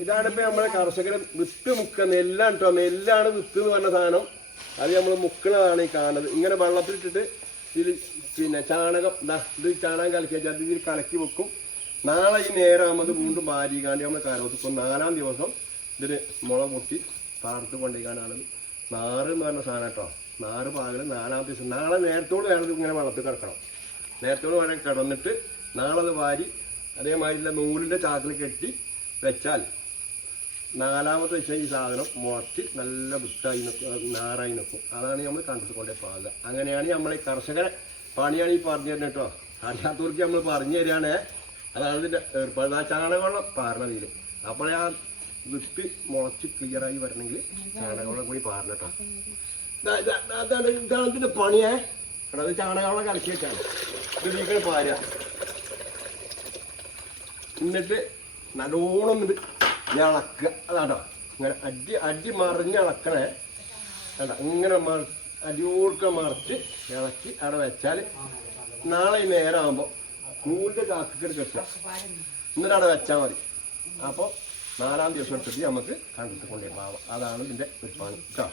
ഇതാണ് ഇപ്പൊ നമ്മളെ കർഷകരെ വിത്ത് മുക്ക നെല്ലാണ് കേട്ടോ നെല്ലാണ് വിത്ത് എന്ന് പറഞ്ഞ സാധനം. അത് നമ്മൾ മുക്കണതാണ് ഈ കാണുന്നത്. ഇങ്ങനെ വെള്ളത്തിലിട്ടിട്ട് ഇതിൽ പിന്നെ ചാണകം ഇത് ചാണകം കലക്കി വെച്ചാൽ അത് ഇതിൽ കലക്കി വെക്കും. നാളെ ഈ നേരാകുമ്പോൾ വീണ്ടും കാണി നമ്മൾ കരവത്തിക്കും നാലാം ദിവസം ഇതിന് മുള പൊട്ടി പാർത്ത് കൊണ്ടിരിക്കാനാണ് നാറ് എന്ന് പറഞ്ഞ സാധനം കേട്ടോ നാറ് പാകൽ നാലാം ദിവസം. നാളെ നേരത്തോട് വേണം ഇങ്ങനെ വെള്ളത്തിൽ കിടക്കണം. നേരത്തോട് വേണം കിടന്നിട്ട് നാളെ അത് വാരി അതേമാതിരി നൂലിന്റെ ചാക്കിൽ കെട്ടി വെച്ചാൽ നാലാമത്തെ ദിവസം ഈ സാധനം മുളച്ച് നല്ല വിട്ടായി നിൽക്കും നാറായി നിൽക്കും അതാണ് നമ്മൾ കണ്ടിട്ട് കൊണ്ടേ അങ്ങനെയാണ് നമ്മൾ ഈ കർഷകരെ പണിയാണ് ഈ പറഞ്ഞു തരുന്നത് കേട്ടോ. അറിയാത്തവർക്ക് നമ്മൾ പറഞ്ഞു തരികയാണ്. അതാണ് ഇതിന്റെ ഏർപ്പാട്. ആ ചാണകവെള്ളം തീരും അപ്പോൾ ആ വിത്ത് മുളച്ച് ക്ലിയറായി വരണമെങ്കിൽ ചാണകവെള്ളം കൂടി പാരണം കേട്ടോ. അതാണ് ഇതാ- ഇതാ- ഇതാണ് ഇതിന്റെ പണിയേ. അത് ചാണകവെള്ളം കലക്കി വെച്ചാണ്. ഇത് നീക്കണ പാര. എന്നിട്ട് നല്ലോണം ഇത് ഇളക്കുക അതാട്ടോ ഇങ്ങനെ അടി അടി മറിഞ്ഞ് ഇളക്കണേ അതാ ഇങ്ങനെ മറി മറിച്ച് ഇളക്കി അവിടെ വെച്ചാൽ നാളെ ഈ നേരം ആകുമ്പോൾ നൂലിന്റെ ചാക്കിട്ട് കെട്ടുക എന്നിട്ട് അവിടെ വെച്ചാൽ മതി. അപ്പോൾ നാലാം ദിവസം എടുത്തിട്ട് നമുക്ക് കണ്ടിട്ട് കൊണ്ടുപോകാം അതാണ് ഇതിന്റെ ഒരു പണി. കേട്ടോ